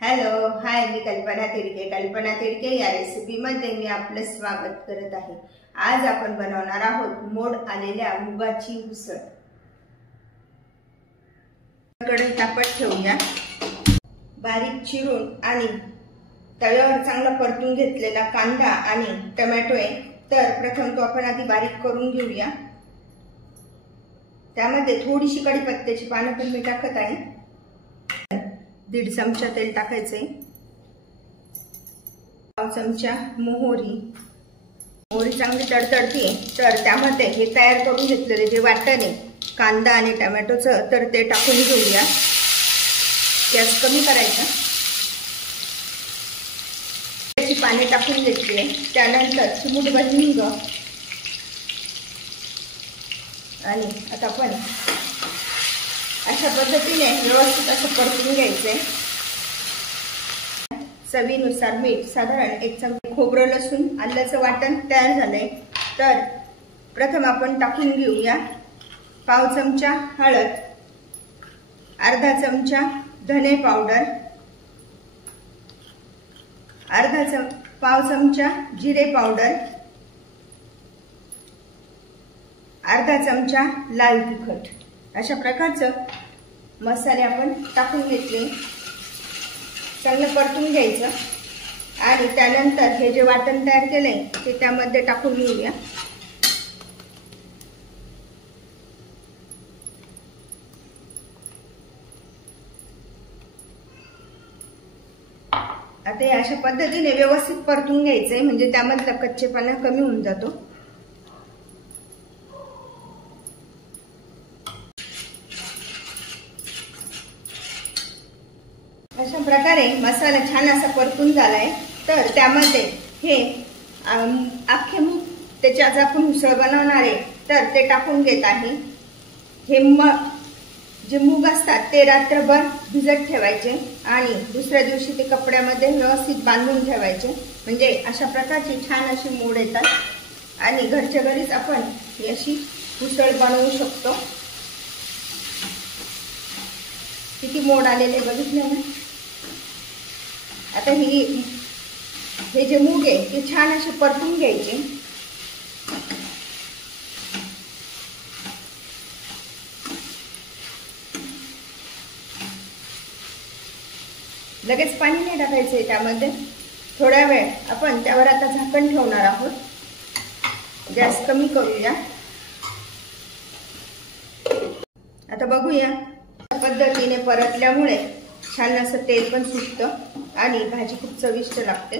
Hello hi, मी कल्पना तिडके या रेसिपीमध्ये मी आपलं स्वागत करत आहे। आज आपण बनवणार आहोत मोड आलेल्या मुगाची उसळ। कढई तापत ठेवूया। बारीक चिरून आणि तव्यावर चांगला परतून घेतलेला कांदा आणि टोमॅटो आहे, तर प्रथम तो आपण आधी बारीक करून घेऊया। त्यामध्ये थोडीशी कढीपत्त्याची पानं पण मी टाकत आहे। 1.5 चमचा तेल टाकायचे, 1 चमचा मोहरी चांगली तडतडते तर त्यामध्ये हे तयार करून घेतलेले जे वाटण आहे कांदा आणि टोमॅटोचं, तर ते टाकून घेऊया। गॅस कमी करायचा। त्याची पाने टाकून घेतली, त्यानंतर चिमूटभर हिंग आणि आता आपण अशा पद्धतीने व्यवस्थित असं परतून घ्यायचंय। चवीनुसार मीठ, साधारण 1 चमचा खोबरं लसूण आल्याचं वाटण तयार झालंय, तर प्रथम आपण टाकून घेऊया 1/2 चमचा हळद, अर्धा चमचा धने पावडर, 1/2 चमचा जिरे पावडर, अर्धा चमचा लाल तिखट। अशा प्रकारचं मसाले आपण टाकून घेतले, चांगलं परतून घ्यायचं आणि त्यानंतर हे जे वाटण तयार केलंय ते त्यामध्ये टाकून घेऊया। आता हे अशा पद्धतीने व्यवस्थित परतून घ्यायचंय, म्हणजे त्यामधला कच्चेपणा कमी होऊन जातो। अशा प्रकारे मसाला छान असा परतून झालाय, तर त्यामध्ये हे अख्खे मूग, त्याची आज आपण उसळ बनवणार आहे, तर ते टाकून घेत आहे। हे जे मूग असतात ते रात्रभर भिजत ठेवायचे आणि दुसऱ्या दिवशी ते कपड्यामध्ये व्यवस्थित बांधून ठेवायचे, म्हणजे अशा प्रकारची छान अशी मोड येतात आणि घरच्या घरीच आपण ही अशी उसळ बनवू शकतो। किती मोड आलेले बघितले ना। आता हे जे मूग आहे ते छान असे परतून घ्यायचे। लगेच पाणी नाही टाकायचंय, त्यामध्ये थोडा वेळ आपण त्यावर आता झाकण ठेवणार आहोत। गॅस कमी करूया। आता बघूया, पद्धतीने परतल्यामुळे छान असं तेल पण सुटतं आणि भाजी खूप चविष्ट लागते।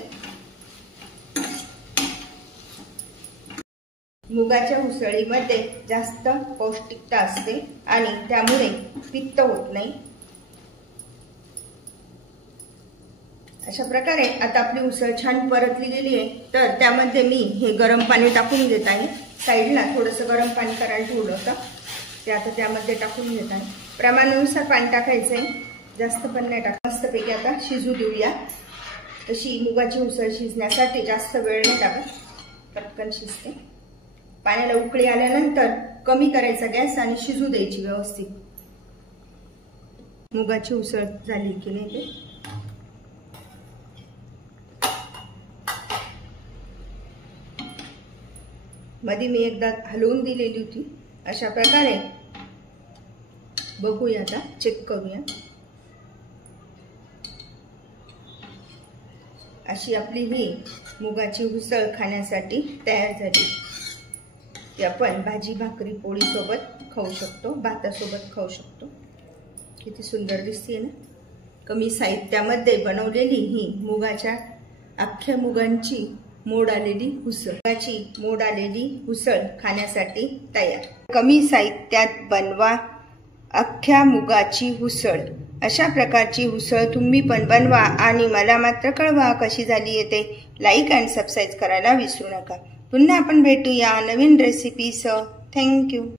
मुगाच्या उसळीमध्ये जास्त पौष्टिकता असते आणि त्यामुळे पित्त होत नाही। अशा प्रकारे आता आपली उसळ छान परतली गेली आहे, तर त्यामध्ये मी हे गरम पाणी टाकून घेत आहे। साईडला थोडंसं गरम पाणी करायला ठेवलं होतं, ते आता त्यामध्ये टाकून घेत आहे। प्रमाणानुसार पाणी टाकायचंय, जास्त पण नाही टाक। मस्तपैकी आता शिजू देऊया। तशी मुगाची उसळ शिजण्यासाठी जास्त वेळ नाही टाकत, पटकन शिजते। पाण्याला उकळी आल्यानंतर कमी करायचा गॅस आणि शिजू द्यायची व्यवस्थित। मुगाची उसळ झाली की नाही ते मध्ये मी एकदा हलवून दिलेली होती। अशा प्रकारे बघूया, आता चेक करूया। अशी आपली ही मुगाची उसळ खाण्यासाठी तयार झाली। ती आपण भाजी, भाकरी, पोळी सोबत खाऊ शकतो, भातासोबत खाऊ शकतो। किती सुंदर दिसते ना। कमी साहित्यामध्ये बनवलेली ही मुगाच्या अख्ख्या मुगांची मोड आलेली उसळ। मुगाची मोड आलेली उसळ खाण्यासाठी तयार। कमी साहित्यात बनवा अख्ख्या मुगाची उसळ। अशा प्रकारची उसळ तुम्ही पण बनवा आणि मला मात्र कळवा कशी झाली आहे ते। लाईक आणि सबस्क्राईब करायला विसरू नका। पुन्हा आपण भेटूया नवीन रेसिपीसह। थँक्यू।